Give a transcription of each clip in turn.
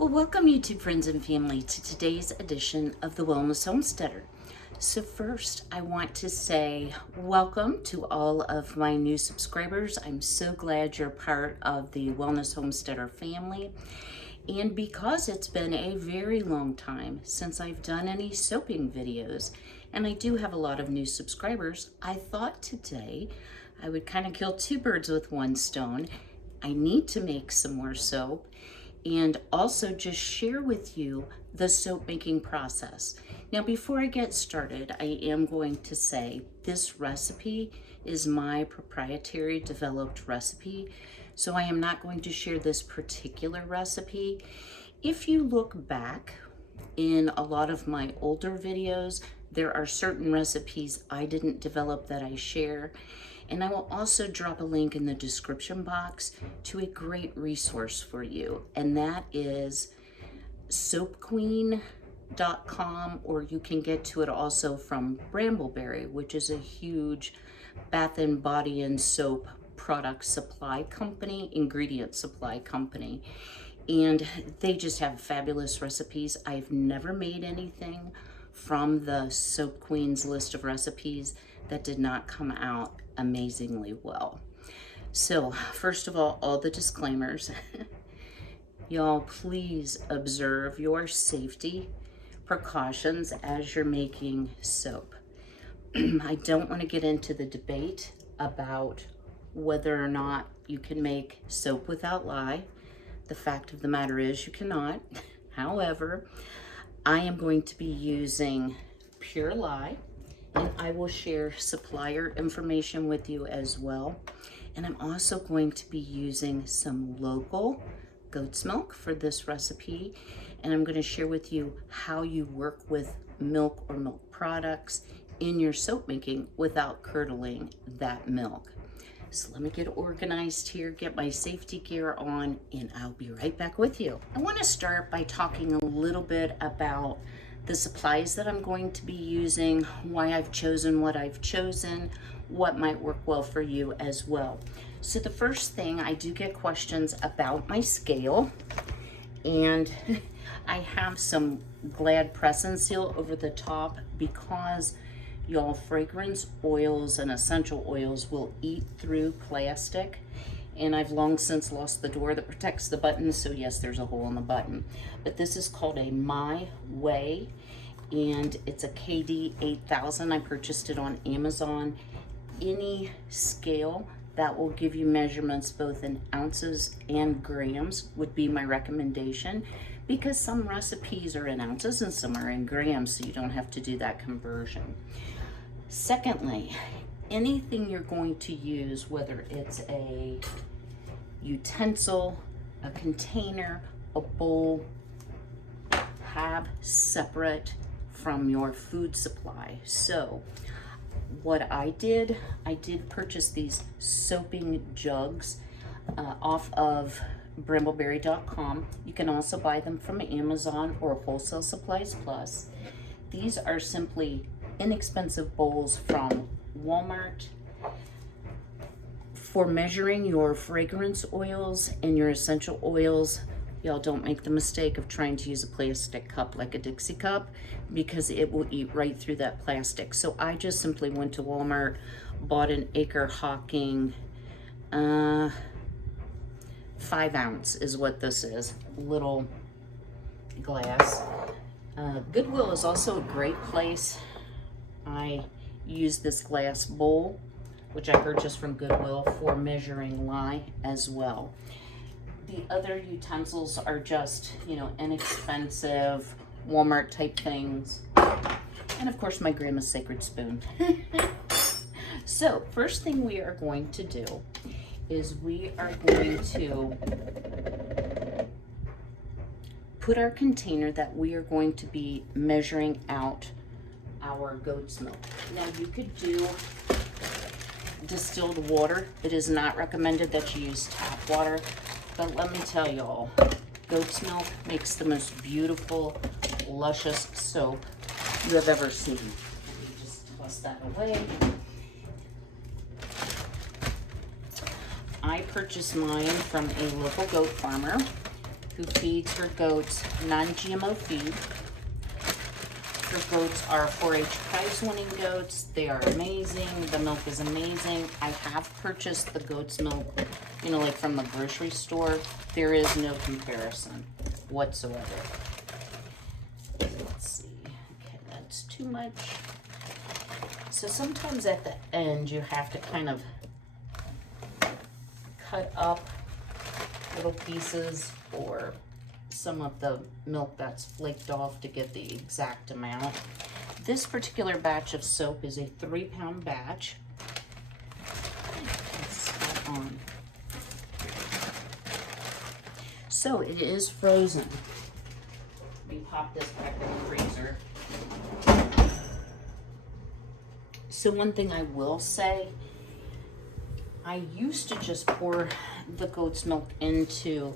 Well, welcome YouTube friends and family to today's edition of the Wellness Homesteader. So first, I want to say welcome to all of my new subscribers. I'm so glad you're part of the Wellness Homesteader family. And because it's been a very long time since I've done any soaping videos, and I do have a lot of new subscribers, I thought today I would kind of kill two birds with one stone. I need to make some more soap and also just share with you the soap making process. Now, before I get started, I am going to say this recipe is my proprietary developed recipe, so I am not going to share this particular recipe. If you look back in a lot of my older videos, there are certain recipes I didn't develop that I share. And I will also drop a link in the description box to a great resource for you. And that is soapqueen.com, or you can get to it also from Brambleberry, which is a huge bath and body and soap product supply company, ingredient supply company. And they just have fabulous recipes. I've never made anything from the Soap Queen's list of recipes that did not come out amazingly well. So first of all the disclaimers. Y'all, please observe your safety precautions as you're making soap. I don't want to get into the debate about whether or not you can make soap without lye. The fact of the matter is you cannot. However, I am going to be using pure lye, and I will share supplier information with you as well. And I'm also going to be using some local goat's milk for this recipe. And I'm going to share with you how you work with milk or milk products in your soap making without curdling that milk. So let me get organized here, get my safety gear on, and I'll be right back with you. I want to start by talking a little bit about the supplies that I'm going to be using, why I've chosen what I've chosen, what might work well for you as well. So the first thing, I do get questions about my scale, and I have some Glad press and seal over the top because y'all, fragrance oils and essential oils will eat through plastic, and I've long since lost the door that protects the button, so yes, there's a hole in the button. But this is called a My Way, and it's a KD 8000. I purchased it on Amazon. Any scale that will give you measurements both in ounces and grams would be my recommendation, because some recipes are in ounces and some are in grams, so you don't have to do that conversion. Secondly, anything you're going to use, whether it's a utensil, a container, a bowl, have separate from your food supply. So what I did purchase these soaping jugs off of brambleberry.com. You can also buy them from Amazon or Wholesale Supplies Plus. These are simply inexpensive bowls from Walmart for measuring your fragrance oils and your essential oils. Y'all, don't make the mistake of trying to use a plastic cup like a Dixie cup, because it will eat right through that plastic. So I just simply went to Walmart, bought an Acre Hawking 5 ounce is what this is, little glass. Goodwill is also a great place. I use this glass bowl, which I purchased from Goodwill, for measuring lye as well. The other utensils are just, inexpensive Walmart type things. And of course, my grandma's sacred spoon. So first thing we are going to do is we are going to put our container that we are going to be measuring out our goat's milk. Now, you could do distilled water. It is not recommended that you use tap water, but let me tell y'all, goat's milk makes the most beautiful, luscious soap you have ever seen. Let me just toss that away. I purchased mine from a local goat farmer who feeds her goats non-GMO feed. Her goats are 4-H prize-winning goats. They are amazing. The milk is amazing. I have purchased the goat's milk, you know, like from the grocery store. There is no comparison whatsoever. Let's see. Okay, that's too much. So sometimes at the end, you have to kind of cut up little pieces or some of the milk that's flaked off to get the exact amount. This particular batch of soap is a 3-pound batch. Let's put on. So it is frozen. Let me pop this back in the freezer. So one thing I will say, I used to just pour the goat's milk into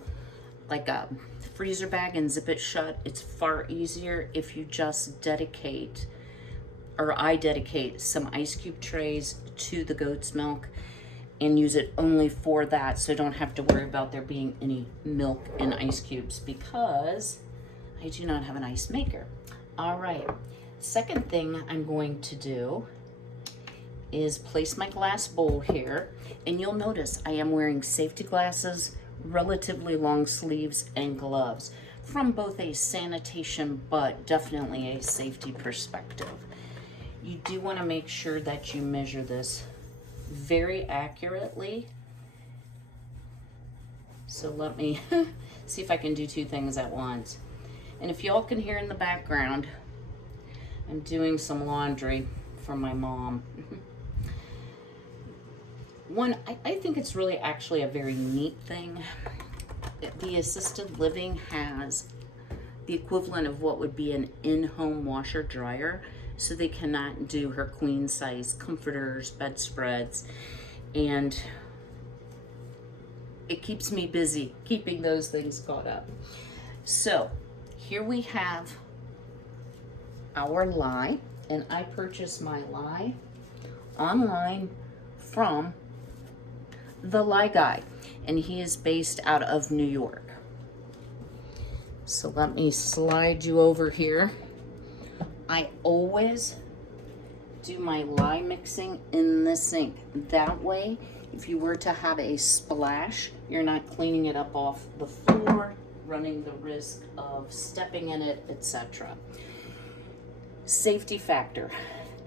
like a freezer bag and zip it shut. It's far easier if you just dedicate, or I dedicate some ice cube trays to the goat's milk and use it only for that, so I don't have to worry about there being any milk in ice cubes because I do not have an ice maker. All right, second thing I'm going to do is place my glass bowl here, and you'll notice I am wearing safety glasses, relatively long sleeves, and gloves from both a sanitation but definitely a safety perspective. You do want to make sure that you measure this very accurately. So let me see if I can do two things at once. And if y'all can hear in the background, I'm doing some laundry for my mom. One, I think it's really actually a very neat thing. The assisted living has the equivalent of what would be an in-home washer dryer, so they cannot do her queen size comforters, bedspreads, and it keeps me busy keeping those things caught up. So here we have our lye, and I purchased my lye online from the Lye Guy, and he is based out of New York. So let me slide you over here. I always do my lye mixing in the sink. That way, if you were to have a splash, you're not cleaning it up off the floor, running the risk of stepping in it, etc. Safety factor.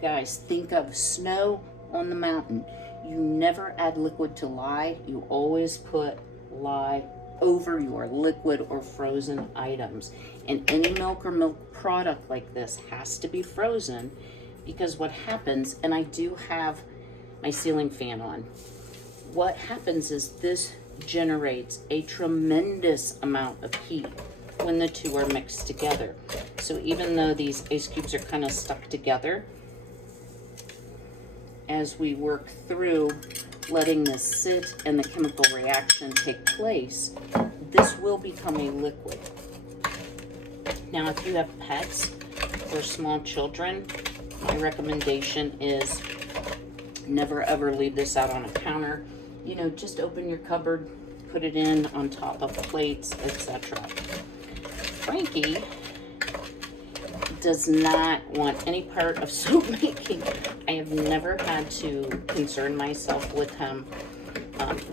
Guys, think of snow on the mountain. You never add liquid to lye. You always put lye over your liquid or frozen items. And any milk or milk product like this has to be frozen, because what happens, and I do have my ceiling fan on, what happens is this generates a tremendous amount of heat when the two are mixed together. So even though these ice cubes are kind of stuck together, as we work through letting this sit and the chemical reaction take place, this will become a liquid. Now, if you have pets or small children, my recommendation is never ever leave this out on a counter. You know, just open your cupboard, put it in on top of plates, etc. Frankie does not want any part of soap making. I have never had to concern myself with him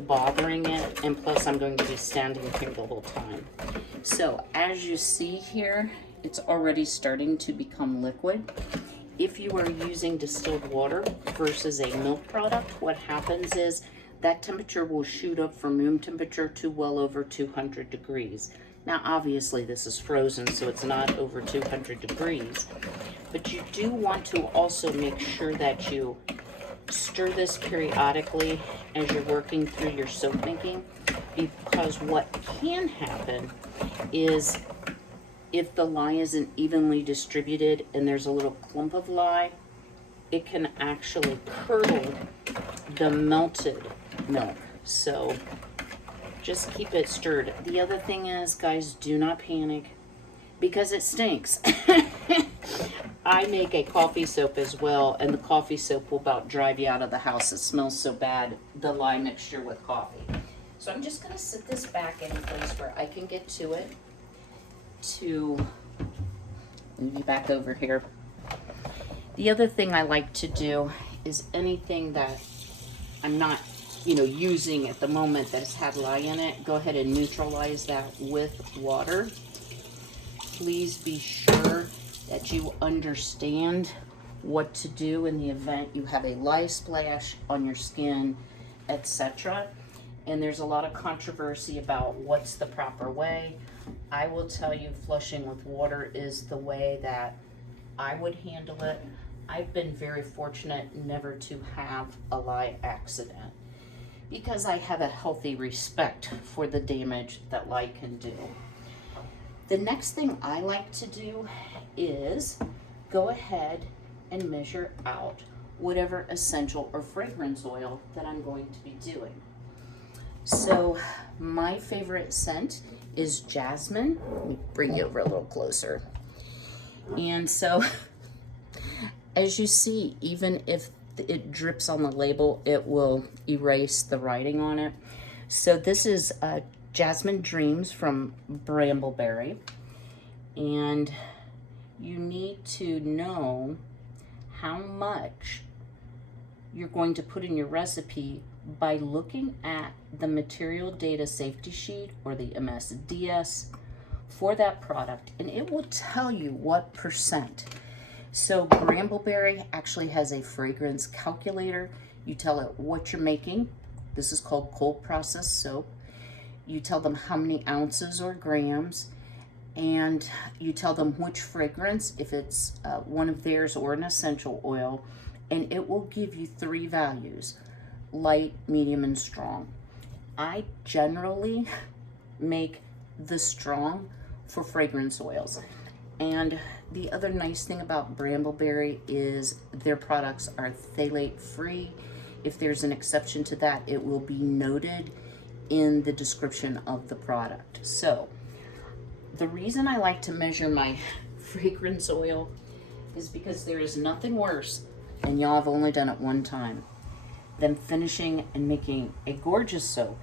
bothering it, and plus I'm going to be standing here the whole time. So as you see here, it's already starting to become liquid. If you are using distilled water versus a milk product, what happens is that temperature will shoot up from room temperature to well over 200 degrees. Now, obviously, this is frozen, so it's not over 200 degrees. But you do want to also make sure that you stir this periodically as you're working through your soap making, because what can happen is if the lye isn't evenly distributed and there's a little clump of lye, it can actually curdle the melted milk. So just keep it stirred. The other thing is, guys, do not panic because it stinks. I make a coffee soap as well, and the coffee soap will about drive you out of the house. It smells so bad, the lye mixture with coffee. So I'm just gonna sit this back in a place where I can get to it. Move you back over here. The other thing I like to do is anything that I'm not, using at the moment that has had lye in it, go ahead and neutralize that with water. Please be sure that you understand what to do in the event you have a lye splash on your skin, etc. And there's a lot of controversy about what's the proper way. I will tell you, flushing with water is the way that I would handle it. I've been very fortunate never to have a lye accident because I have a healthy respect for the damage that lye can do. The next thing I like to do is go ahead and measure out whatever essential or fragrance oil that I'm going to be doing. So my favorite scent is jasmine. Let me bring you over a little closer. And so as you see, even if it drips on the label, it will erase the writing on it. So this is Jasmine Dreams from Brambleberry. And you need to know how much you're going to put in your recipe by looking at the material data safety sheet or the MSDS for that product, and it will tell you what percent. So Brambleberry actually has a fragrance calculator. You tell it what you're making. This is called cold processed soap. You tell them how many ounces or grams, and you tell them which fragrance, if it's one of theirs or an essential oil, and it will give you 3 values: light, medium, and strong. I generally make the strong for fragrance oils. And the other nice thing about Brambleberry is their products are phthalate free. If there's an exception to that, it will be noted in the description of the product. So the reason I like to measure my fragrance oil is because there is nothing worse, and y'all have only done it one time, than finishing and making a gorgeous soap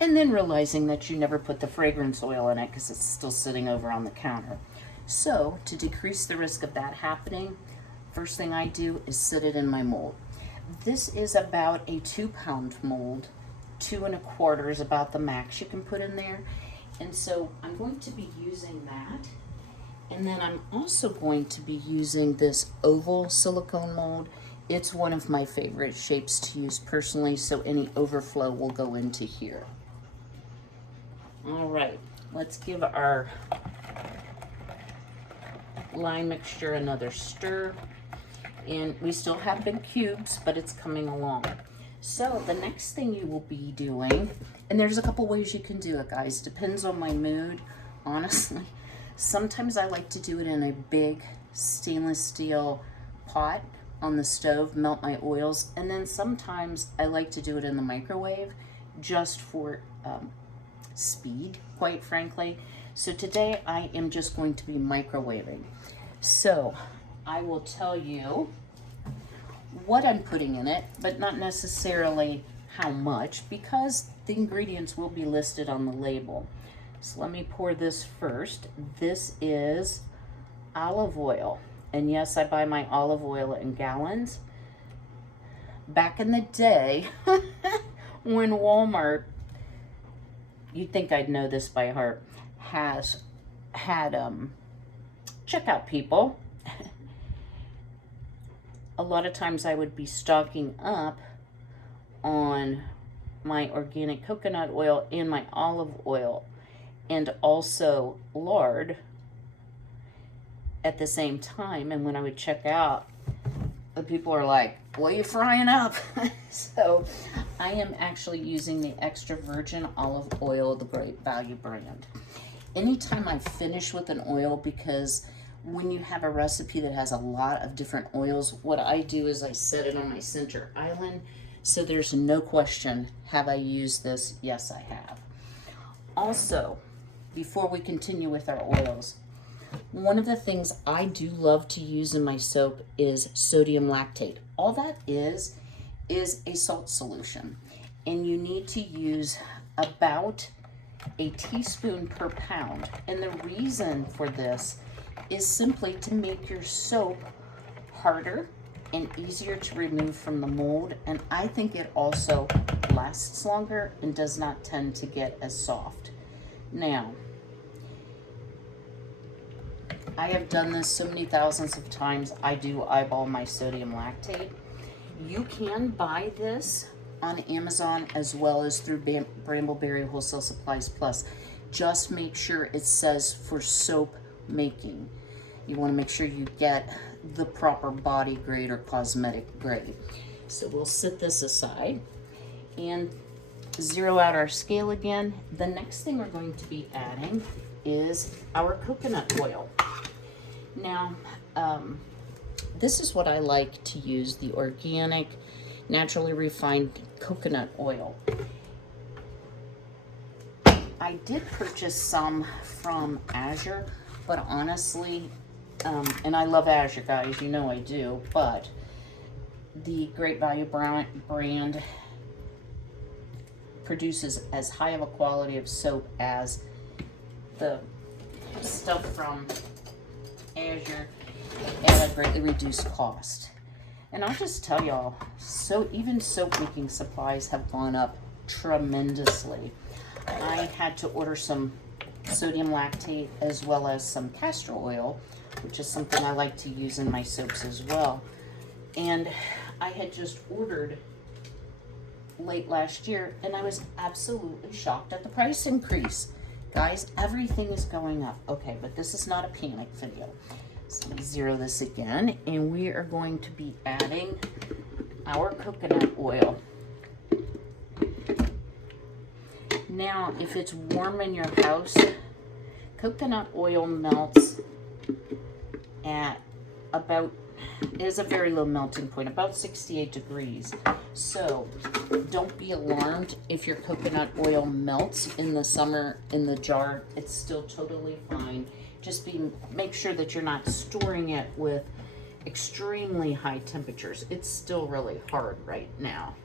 and then realizing that you never put the fragrance oil in it because it's still sitting over on the counter. So to decrease the risk of that happening, first thing I do is sit it in my mold. This is about a 2-pound mold. 2 1/4 is about the max you can put in there. And so I'm going to be using that. And then I'm also going to be using this oval silicone mold. It's one of my favorite shapes to use personally, so any overflow will go into here. All right, let's give our lye mixture another stir. And we still have big cubes, but it's coming along. So the next thing you will be doing, and there's a couple ways you can do it, guys. Depends on my mood, honestly. Sometimes I like to do it in a big stainless steel pot on the stove, melt my oils, and then sometimes I like to do it in the microwave just for speed, quite frankly. So today I am just going to be microwaving. So I will tell you what I'm putting in it, but not necessarily how much, because the ingredients will be listed on the label. So let me pour this first. This is olive oil. And yes, I buy my olive oil in gallons. Back in the day, when Walmart, you'd think I'd know this by heart, had checkout people, a lot of times I would be stocking up on my organic coconut oil and my olive oil and also lard at the same time. And when I would check out, the people are like, what are you frying up? So I am actually using the extra virgin olive oil, the Great Value brand. Anytime I finish with an oil, because when you have a recipe that has a lot of different oils, what I do is I set it on my center island, so there's no question, have I used this? Yes, I have. Also, before we continue with our oils, one of the things I do love to use in my soap is sodium lactate. All that is a salt solution, and you need to use about a teaspoon per pound. And the reason for this is simply to make your soap harder and easier to remove from the mold. And I think it also lasts longer and does not tend to get as soft. Now, I have done this so many thousands of times. I do eyeball my sodium lactate. You can buy this on Amazon as well as through Brambleberry Wholesale Supplies Plus. Just make sure it says for soap making. You want to make sure you get the proper body grade or cosmetic grade. So we'll set this aside and zero out our scale again. The next thing we're going to be adding is our coconut oil. Now, this is what I like to use, the organic, naturally refined coconut oil. I did purchase some from Azure, but honestly, and I love Azure, guys, you know I do, but the Great Value brand produces as high of a quality of soap as the stuff from Azure at a greatly reduced cost. And I'll just tell y'all, so even soap making supplies have gone up tremendously. I had to order some sodium lactate as well as some castor oil, which is something I like to use in my soaps as well. And I had just ordered late last year, and I was absolutely shocked at the price increase. Guys, everything is going up. Okay, but this is not a panic video. So let me zero this again, and we are going to be adding our coconut oil. Now, if it's warm in your house, coconut oil melts at about, it is a very low melting point, about 68 degrees. So don't be alarmed if your coconut oil melts in the summer in the jar. It's still totally fine. Just make sure that you're not storing it with extremely high temperatures. It's still really hard right now.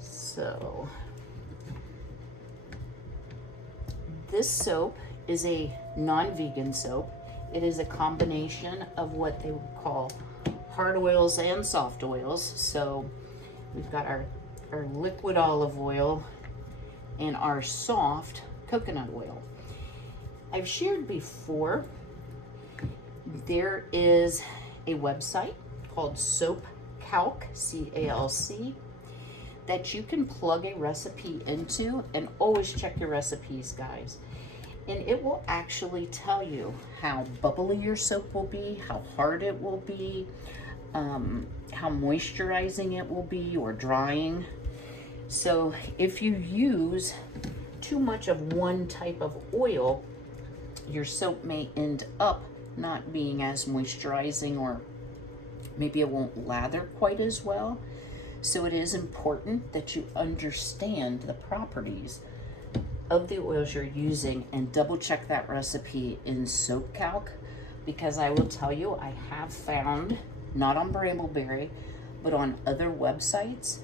So this soap is a non-vegan soap. It is a combination of what they would call hard oils and soft oils. So we've got our liquid olive oil and our soft coconut oil. I've shared before, there is a website called Soap Calc, C-A-L-C, that you can plug a recipe into, and always check your recipes, guys. And it will actually tell you how bubbly your soap will be, how hard it will be, how moisturizing it will be or drying. So if you use too much of one type of oil, your soap may end up not being as moisturizing, or maybe it won't lather quite as well. So it is important that you understand the properties of the oils you're using and double check that recipe in Soap Calc, because I will tell you, I have found, not on Brambleberry, but on other websites,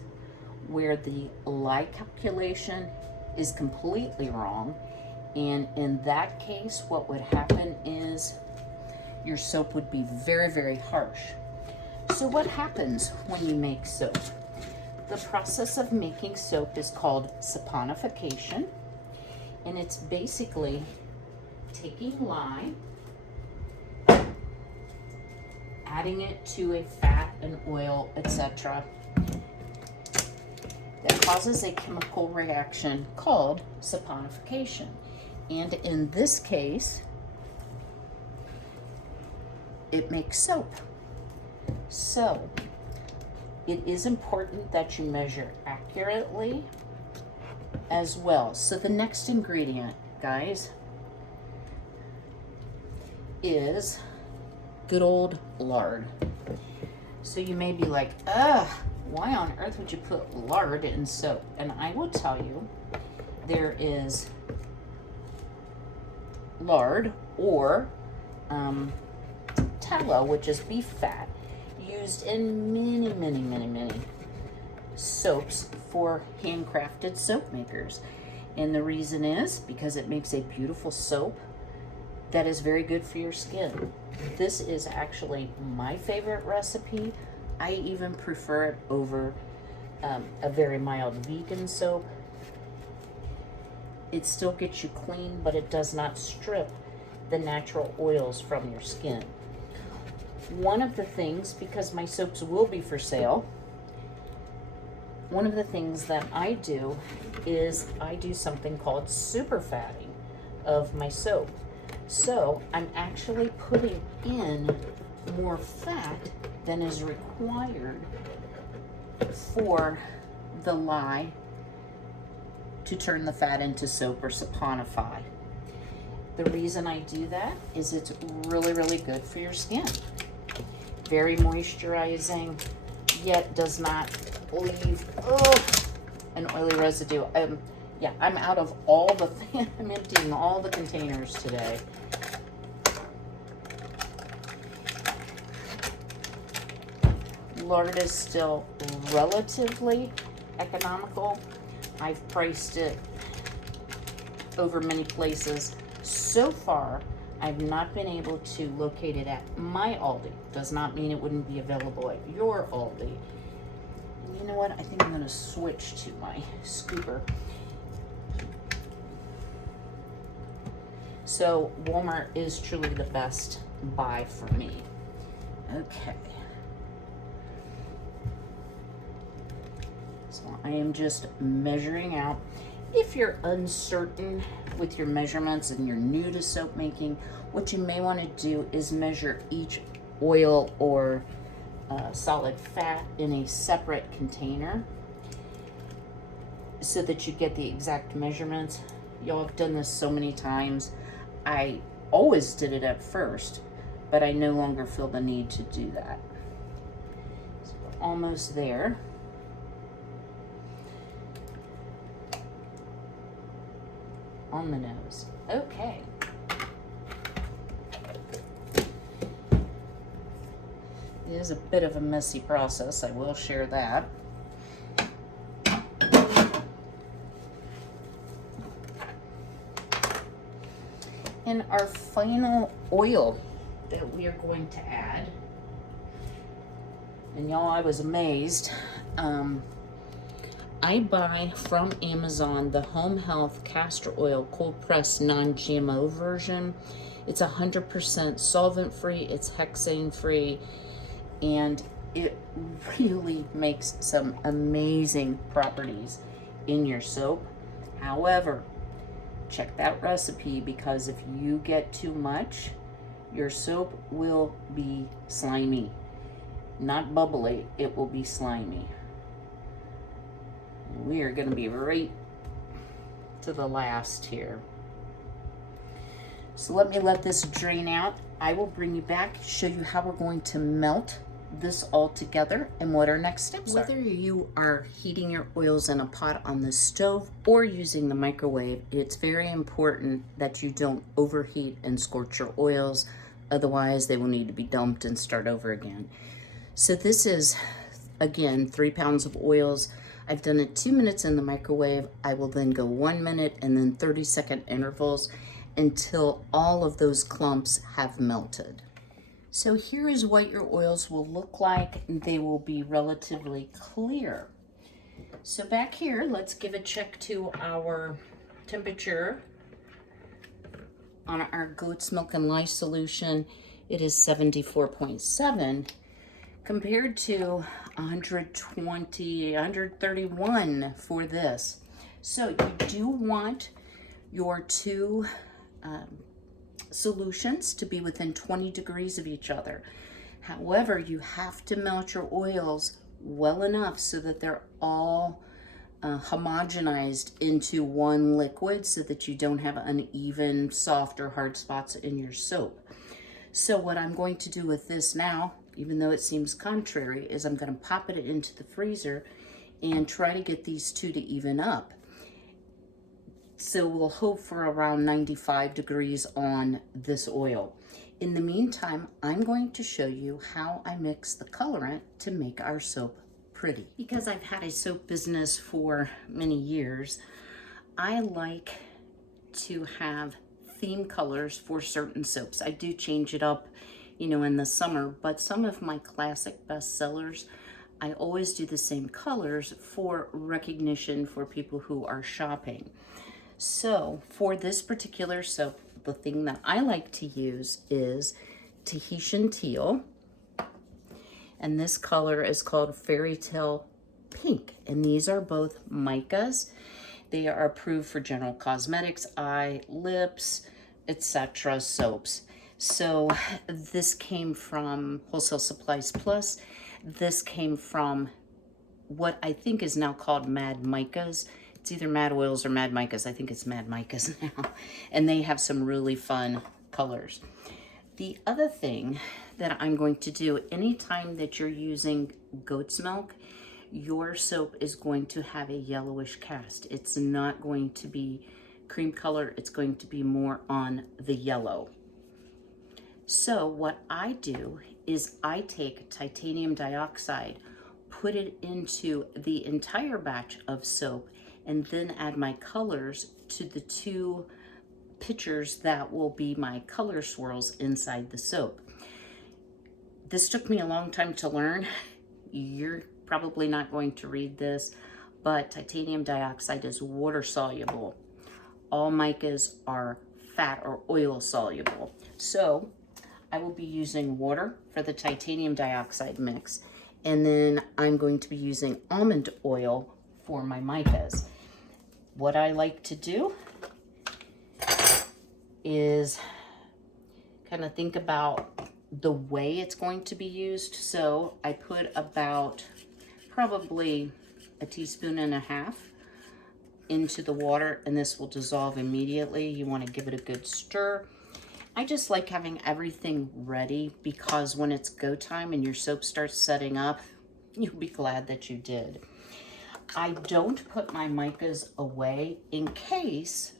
where the lye calculation is completely wrong. And in that case, what would happen is your soap would be very, very harsh. So what happens when you make soap? The process of making soap is called saponification, and it's basically taking lye, adding it to a fat and oil, etc., that causes a chemical reaction called saponification. And in this case, it makes soap. So it is important that you measure accurately as well. So the next ingredient, guys, is good old lard. So you may be like, why on earth would you put lard in soap? And I will tell you, there is lard or tallow, which is beef fat, used in many soaps for handcrafted soap makers. And the reason is because it makes a beautiful soap that is very good for your skin. This is actually my favorite recipe. I even prefer it over a very mild vegan soap. It still gets you clean, but it does not strip the natural oils from your skin. One of the things, because my soaps will be for sale, one of the things that I do is I do something called super fatting of my soap. So I'm actually putting in more fat than is required for the lye to turn the fat into soap or saponify. The reason I do that is it's really, really good for your skin. Very moisturizing, yet does not leave an oily residue. Yeah, I'm out of all the, I'm emptying all the containers today. Lard is still relatively economical. I've priced it over many places. So far, I've not been able to locate it at my Aldi. Does not mean it wouldn't be available at your Aldi. You know what? I think I'm going to switch to my scooper. So Walmart is truly the best buy for me. Okay. So I am just measuring out. If you're uncertain with your measurements and you're new to soap making, what you may want to do is measure each oil or solid fat in a separate container so that you get the exact measurements. Y'all have done this so many times. I always did it at first, but I no longer feel the need to do that. So we're almost there. On the nose. Okay. It is a bit of a messy process, I will share that. And our final oil that we are going to add, and y'all, I was amazed. I buy from Amazon the Home Health Castor Oil Cold Pressed Non-GMO version. It's 100% solvent free, it's hexane free, and it really makes some amazing properties in your soap. However, check that recipe, because if you get too much, your soap will be slimy. Not bubbly, it will be slimy. We are going to be right to the last here. So let me let this drain out. I will bring you back, show you how we're going to melt this all together and what our next steps are. Whether you are heating your oils in a pot on the stove or using the microwave, it's very important that you don't overheat and scorch your oils. Otherwise, they will need to be dumped and start over again. So this is, again, 3 pounds of oils. I've done it 2 minutes in the microwave. I will then go 1 minute and then 30-second intervals until all of those clumps have melted. So here is what your oils will look like. They will be relatively clear. So back here, let's give a check to our temperature on our goat's milk and lye solution. It is 74.7 compared to 120, 131 for this. So you do want your two solutions to be within 20 degrees of each other. However, you have to melt your oils well enough so that they're all homogenized into one liquid so that you don't have uneven, soft, or hard spots in your soap. So what I'm going to do with this now, even though it seems contrary, is I'm going to pop it into the freezer and try to get these two to even up. So we'll hope for around 95 degrees on this oil. In the meantime, I'm going to show you how I mix the colorant to make our soap pretty. Because I've had a soap business for many years, I like to have theme colors for certain soaps. I do change it up, you know, in the summer, but some of my classic bestsellers, I always do the same colors for recognition for people who are shopping. So for this particular soap, the thing that I like to use is Tahitian teal. And this color is called Fairy Tale Pink. And these are both micas. They are approved for general cosmetics, eye, lips, etc. soaps. So this came from Wholesale Supplies Plus. This came from what I think is now called Mad Micas. It's either Mad Oils or Mad Micas. I think it's Mad Micas now. And they have some really fun colors. The other thing that I'm going to do, anytime that you're using goat's milk, your soap is going to have a yellowish cast. It's not going to be cream color. It's going to be more on the yellow. So what I do is I take titanium dioxide, put it into the entire batch of soap, and then add my colors to the 2 pitchers that will be my color swirls inside the soap. This took me a long time to learn. You're probably not going to read this, but titanium dioxide is water soluble. All micas are fat or oil soluble. So I will be using water for the titanium dioxide mix, and then I'm going to be using almond oil for my micas. What I like to do is kind of think about the way it's going to be used. So I put about probably 1.5 teaspoons into the water, and this will dissolve immediately. You want to give it a good stir. I just like having everything ready because when it's go time and your soap starts setting up, you'll be glad that you did. I don't put my micas away in case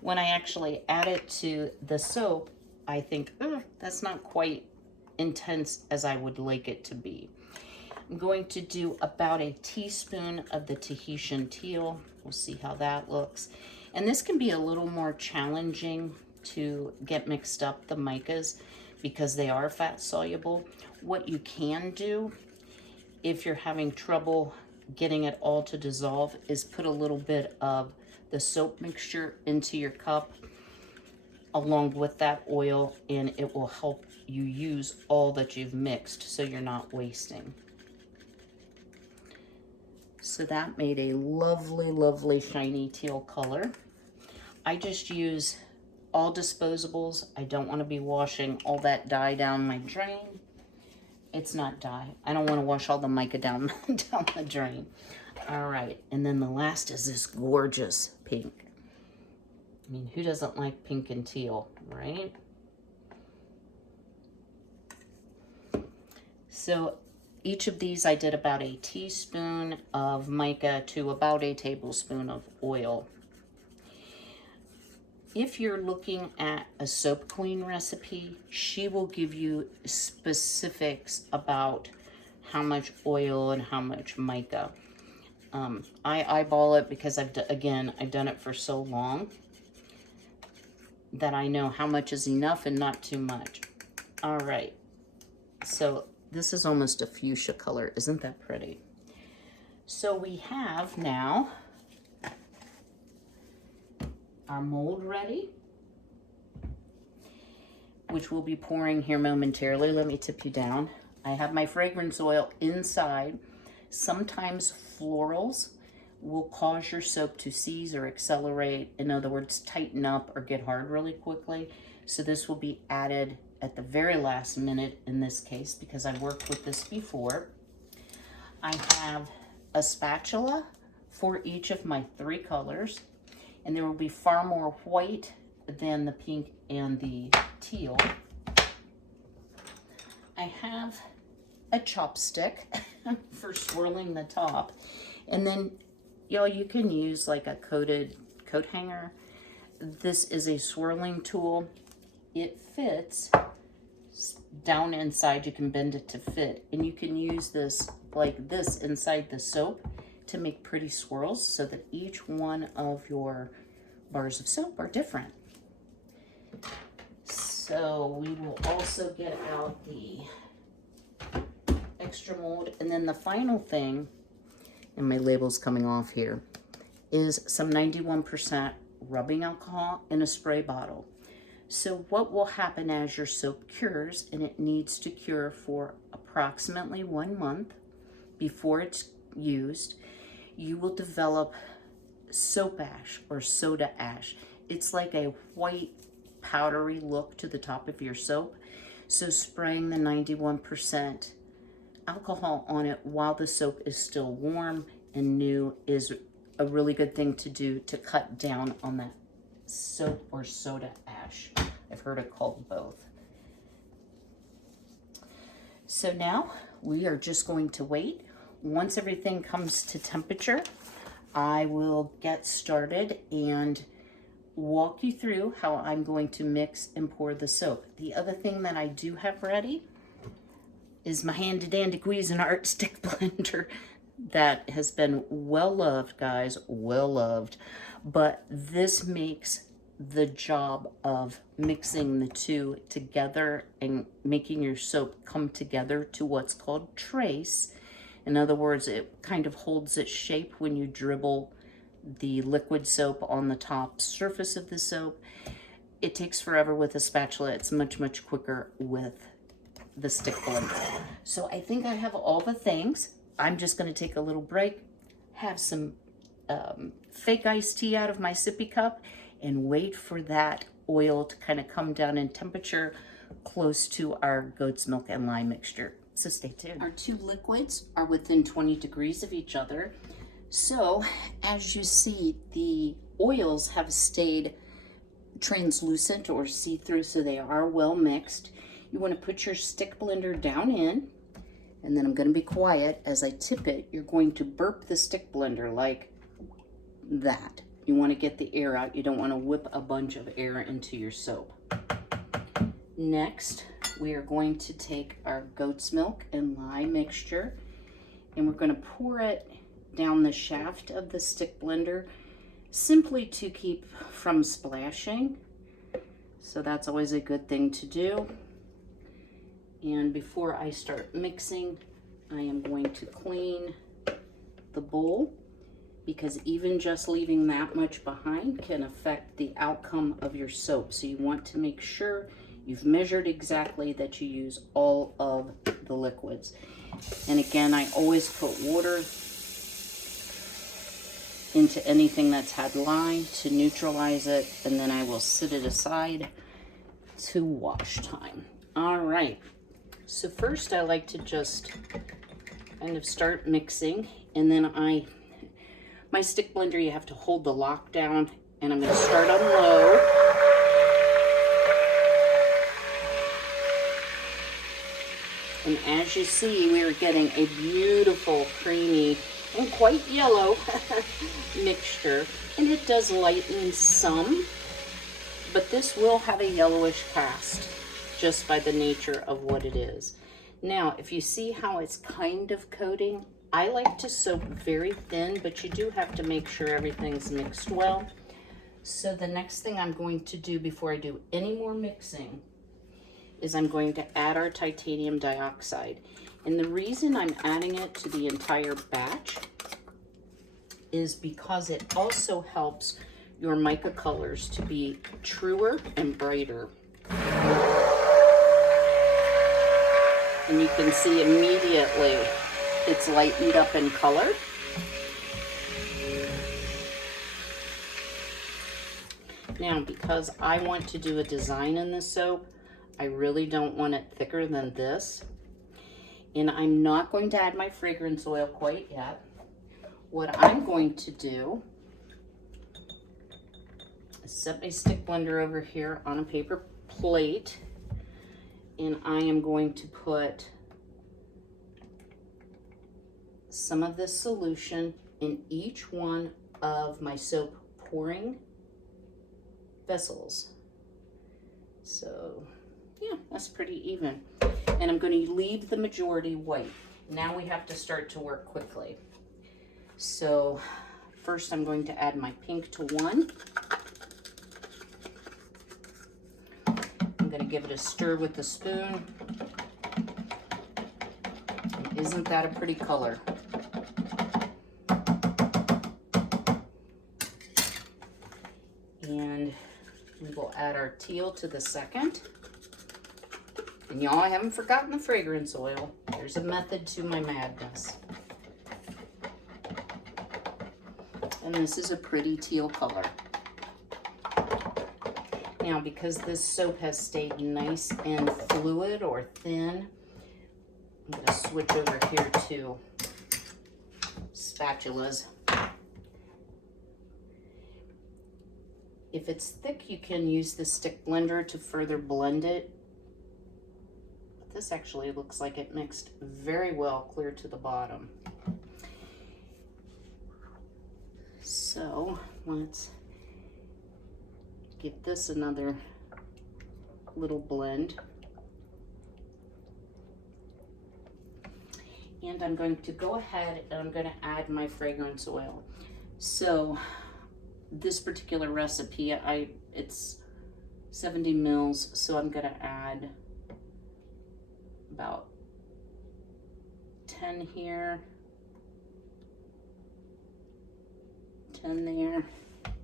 when I actually add it to the soap, I think, that's not quite intense as I would like it to be. I'm going to do about 1 teaspoon of the Tahitian teal. We'll see how that looks. And this can be a little more challenging to get mixed up, the micas, because they are fat soluble. What you can do if you're having trouble getting it all to dissolve is put a little bit of the soap mixture into your cup along with that oil, and it will help you use all that you've mixed so you're not wasting. So that made a lovely, lovely shiny teal color. I just use all disposables. I don't want to be washing all that dye down my drain. It's not dye. I don't want to wash all the mica down, down the drain. All right, and then the last is this gorgeous pink. I mean, who doesn't like pink and teal, right? So each of these I did about 1 teaspoon of mica to about 1 tablespoon of oil. If you're looking at a Soap Queen recipe, she will give you specifics about how much oil and how much mica. I eyeball it because I've done it for so long that I know how much is enough and not too much. All right, so this is almost a fuchsia color. Isn't that pretty? So we have now our mold ready, which we'll be pouring here momentarily. Let me tip you down. I have my fragrance oil inside. Sometimes florals will cause your soap to seize or accelerate. In other words, tighten up or get hard really quickly. So this will be added at the very last minute in this case because I worked with this before. I have a spatula for each of my 3 colors, and there will be far more white than the pink and the teal. I have a chopstick for swirling the top, and then you can use like a coat hanger. This is a swirling tool. It fits down inside. You can bend it to fit, and you can use this like this inside the soap to make pretty swirls so that each one of your bars of soap are different. So we will also get out the extra mold. And then the final thing, and my label's coming off here, is some 91% rubbing alcohol in a spray bottle. So what will happen as your soap cures, and it needs to cure for approximately 1 month before it's used, you will develop soap ash or soda ash. It's like a white powdery look to the top of your soap. So spraying the 91% alcohol on it while the soap is still warm and new is a really good thing to do to cut down on that soap or soda ash. I've heard it called both. So now we are just going to wait. Once everything comes to temperature, I will get started and walk you through how I'm going to mix and pour the soap. The other thing that I do have ready is my handy dandy Cuisinart stick blender that has been well loved, guys, well loved. But this makes the job of mixing the two together and making your soap come together to what's called trace. In other words, it kind of holds its shape when you dribble the liquid soap on the top surface of the soap. It takes forever with a spatula. It's much, much quicker with the stick blender. So I think I have all the things. I'm just going to take a little break, have some fake iced tea out of my sippy cup, and wait for that oil to kind of come down in temperature close to our goat's milk and lime mixture. So stay tuned. Our two liquids are within 20 degrees of each other. So as you see, the oils have stayed translucent or see-through, so they are well mixed. You want to put your stick blender down in, and then I'm going to be quiet. As I tip it, you're going to burp the stick blender like that. You want to get the air out. You don't want to whip a bunch of air into your soap. Next, we are going to take our goat's milk and lime mixture, and we're going to pour it down the shaft of the stick blender simply to keep from splashing. So that's always a good thing to do. And before I start mixing, I am going to clean the bowl, because even just leaving that much behind can affect the outcome of your soap. So you want to make sure you've measured exactly, that you use all of the liquids. And again, I always put water into anything that's had lime to neutralize it, and then I will sit it aside to wash time. All right, so first I like to just kind of start mixing, and then my stick blender, you have to hold the lock down, and I'm going to start on low. And as you see, we are getting a beautiful, creamy, and quite yellow mixture. And it does lighten some, but this will have a yellowish cast just by the nature of what it is. Now, if you see how it's kind of coating, I like to soap very thin, but you do have to make sure everything's mixed well. So the next thing I'm going to do before I do any more mixing is I'm going to add our titanium dioxide. And the reason I'm adding it to the entire batch is because it also helps your mica colors to be truer and brighter. And you can see immediately it's lightened up in color. Now, because I want to do a design in this soap, I really don't want it thicker than this. And I'm not going to add my fragrance oil quite yet. What I'm going to do is set my stick blender over here on a paper plate, and I am going to put some of this solution in each one of my soap pouring vessels. So yeah, that's pretty even. And I'm going to leave the majority white. Now we have to start to work quickly. So first I'm going to add my pink to 1. I'm going to give it a stir with the spoon. And isn't that a pretty color? And we will add our teal to the second. And y'all, I haven't forgotten the fragrance oil. There's a method to my madness. And this is a pretty teal color. Now, because this soap has stayed nice and fluid or thin, I'm going to switch over here to spatulas. If it's thick, you can use the stick blender to further blend it. But this actually looks like it mixed very well clear to the bottom. So let's give this another little blend. And I'm going to go ahead and I'm going to add my fragrance oil. So this particular recipe, it's 70 mils, so I'm going to add about 10 here, 10 there,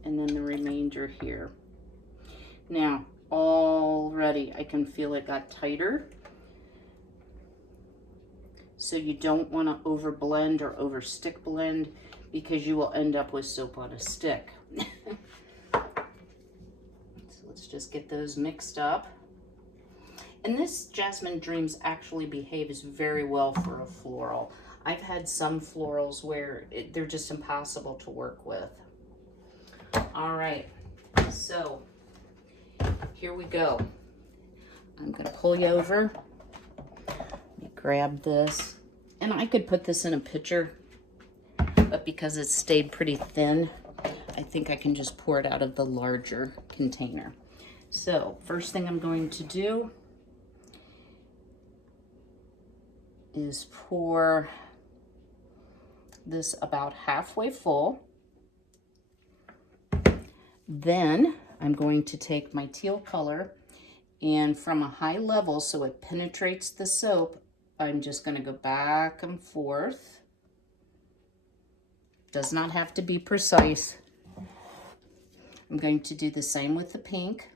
and then the remainder here. Now, already I can feel it got tighter. So you don't want to over blend or over stick blend, because you will end up with soap on a stick. So let's just get those mixed up. And this Jasmine Dreams actually behaves very well for a floral. I've had some florals where they're just impossible to work with. All right, so here we go. I'm gonna pull you over. Let me grab this. And I could put this in a pitcher, but because it's stayed pretty thin, I think I can just pour it out of the larger container. So first thing I'm going to do is pour this about halfway full. Then I'm going to take my teal color, and from a high level so it penetrates the soap, I'm just going to go back and forth. Does not have to be precise. I'm going to do the same with the pink.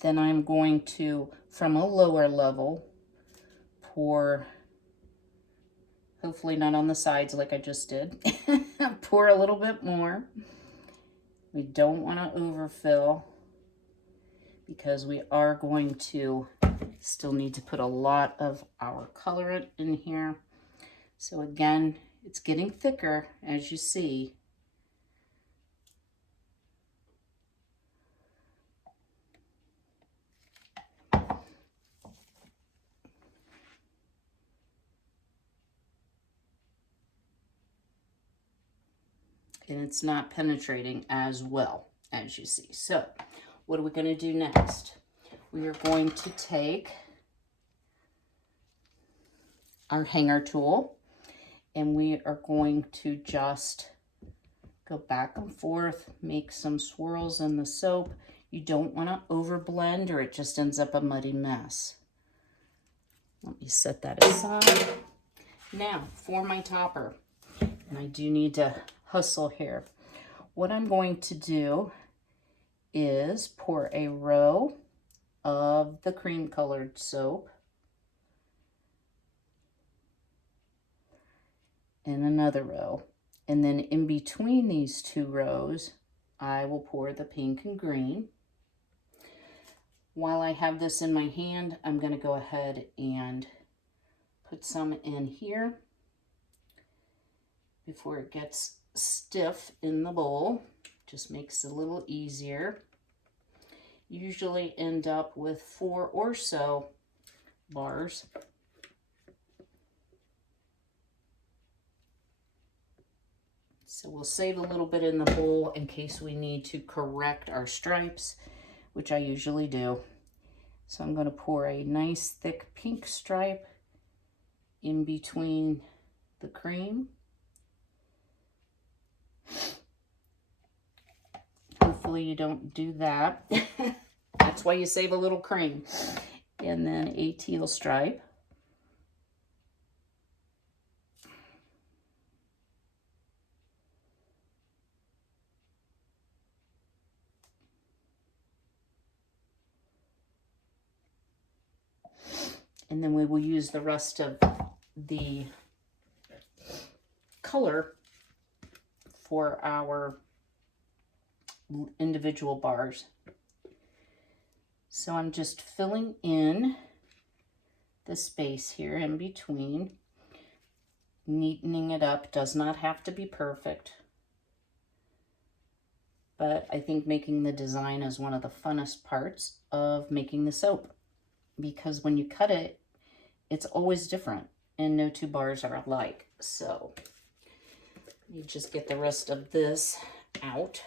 Then I'm going to, from a lower level, pour, hopefully not on the sides like I just did, pour a little bit more. We don't want to overfill because we are going to still need to put a lot of our colorant in here. So again, it's getting thicker, as you see. And it's not penetrating as well, as you see. So what are we going to do next? We are going to take our hanger tool, and we are going to just go back and forth, make some swirls in the soap. You don't want to over blend or it just ends up a muddy mess. Let me set that aside. Now for my topper, and I do need to hustle here. What I'm going to do is pour a row of the cream colored soap and another row, and then in between these two rows I will pour the pink and green. While I have this in my hand, I'm going to go ahead and put some in here before it gets stiff in the bowl. Just makes it a little easier. Usually end up with 4 or so bars. So we'll save a little bit in the bowl in case we need to correct our stripes, which I usually do. So I'm going to pour a nice thick pink stripe in between the cream. Hopefully you don't do that. That's why you save a little cream. And then a teal stripe. And then we will use the rest of the color for our individual bars. So I'm just filling in the space here in between, neatening it up. Does not have to be perfect, but I think making the design is one of the funnest parts of making the soap, because when you cut it, it's always different and no two bars are alike. So you just get the rest of this out.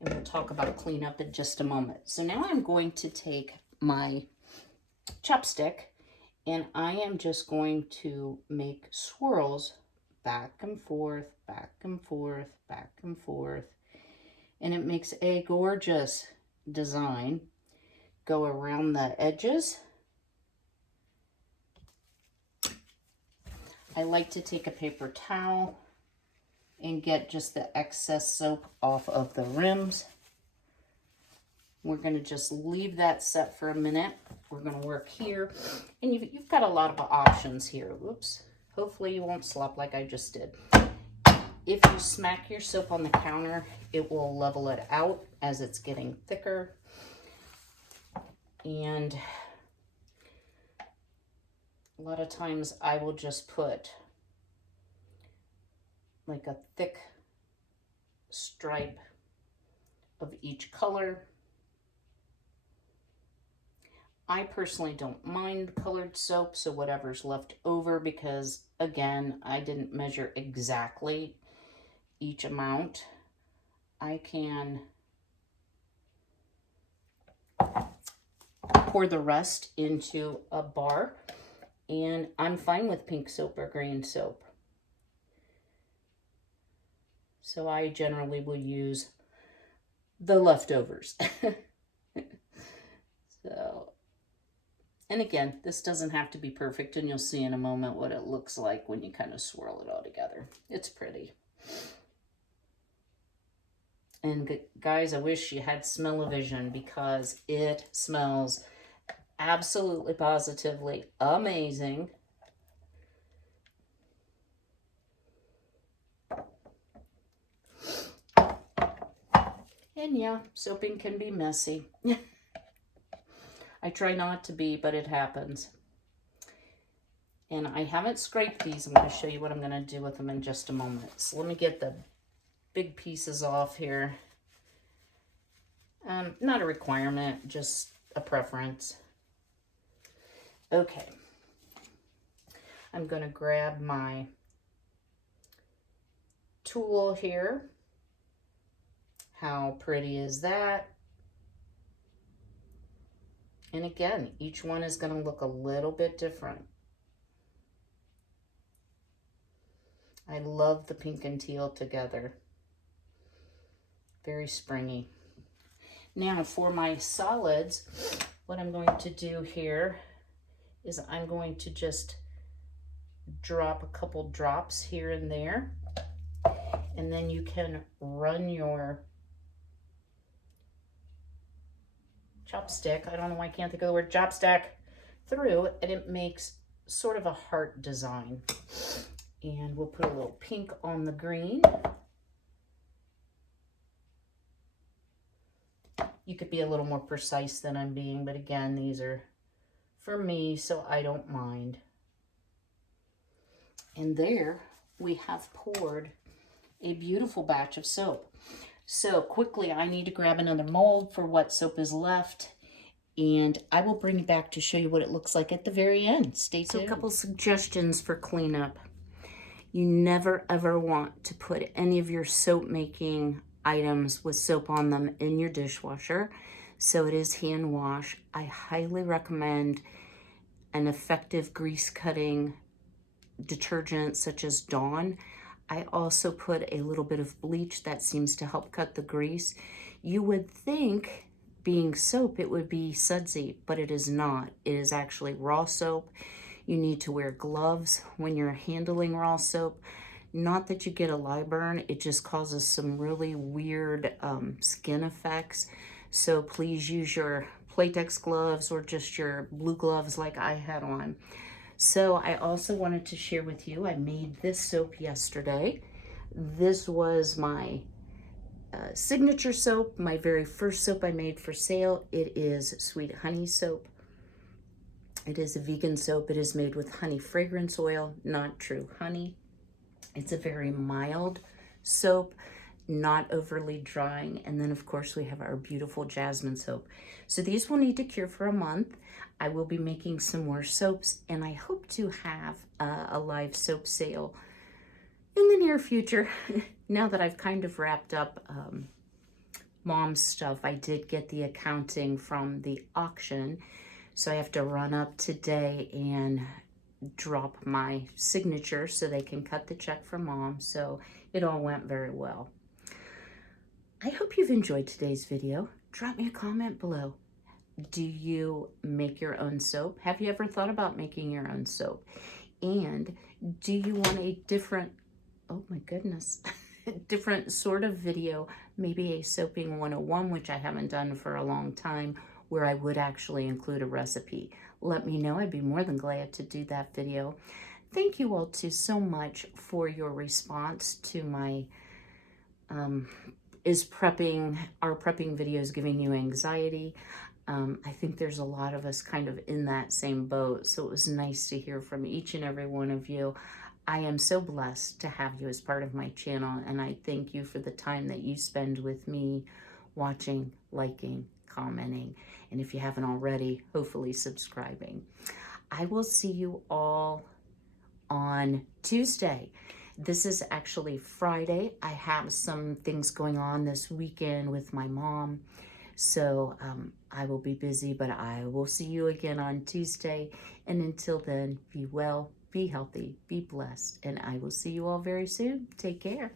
And we'll talk about cleanup in just a moment. So now I'm going to take my chopstick and I am just going to make swirls back and forth, back and forth, back and forth. And it makes a gorgeous design. Go around the edges. I like to take a paper towel and get just the excess soap off of the rims. We're going to just leave that set for a minute. We're going to work here. And you've got a lot of options here. Whoops. Hopefully you won't slop like I just did. If you smack your soap on the counter, it will level it out as it's getting thicker. And a lot of times I will just put like a thick stripe of each color. I personally don't mind colored soap, so whatever's left over, because again, I didn't measure exactly each amount. I can pour the rest into a bar, and I'm fine with pink soap or green soap. So I generally will use the leftovers. So, and again, this doesn't have to be perfect, and you'll see in a moment what it looks like when you kind of swirl it all together. It's pretty. And guys, I wish you had smell-o-vision, because it smells absolutely positively amazing. And yeah, soaping can be messy. I try not to be, but it happens. And I haven't scraped these. I'm going to show you what I'm going to do with them in just a moment. So let me get the big pieces off here. Not a requirement, just a preference. Okay. I'm going to grab my tool here. How pretty is that? And again, each one is going to look a little bit different. I love the pink and teal together. Very springy. Now for my solids, what I'm going to do here is I'm going to just drop a couple drops here and there. And then you can run your chopstick, I don't know why I can't think of the word chopstick, through, and it makes sort of a heart design. And we'll put a little pink on the green. You could be a little more precise than I'm being, but again, these are for me, so I don't mind. And there we have poured a beautiful batch of soap. So quickly, I need to grab another mold for what soap is left. And I will bring it back to show you what it looks like at the very end. Stay tuned. So a couple suggestions for cleanup. You never ever want to put any of your soap making items with soap on them in your dishwasher. So it is hand wash. I highly recommend an effective grease cutting detergent such as Dawn. I also put a little bit of bleach that seems to help cut the grease. You would think, being soap, it would be sudsy, but it is not. It is actually raw soap. You need to wear gloves when you're handling raw soap. Not that you get a lye burn, it just causes some really weird skin effects. So please use your Playtex gloves or just your blue gloves like I had on. So I also wanted to share with you, I made this soap yesterday. This was my signature soap, my very first soap I made for sale. It is sweet honey soap. It is a vegan soap. It is made with honey fragrance oil, not true honey. It's a very mild soap, not overly drying. And then of course we have our beautiful jasmine soap. So these will need to cure for a month. I will be making some more soaps, and I hope to have a live soap sale in the near future. Now that I've kind of wrapped up mom's stuff, I did get the accounting from the auction. So I have to run up today and drop my signature so they can cut the check for mom. So it all went very well. I hope you've enjoyed today's video. Drop me a comment below. Do you make your own soap? Have you ever thought about making your own soap? And do you want a different, oh my goodness, different sort of video, maybe a soaping 101, which I haven't done for a long time, where I would actually include a recipe? Let me know. I'd be more than glad to do that video. Thank you all too so much for your response to my are prepping videos giving you anxiety? I think there's a lot of us kind of in that same boat. So it was nice to hear from each and every one of you. I am so blessed to have you as part of my channel, and I thank you for the time that you spend with me, watching, liking, commenting, and if you haven't already, hopefully subscribing. I will see you all on Tuesday. This is actually Friday. I have some things going on this weekend with my mom, so I will be busy, but I will see you again on Tuesday. And until then, be well, be healthy, be blessed, and I will see you all very soon. Take care.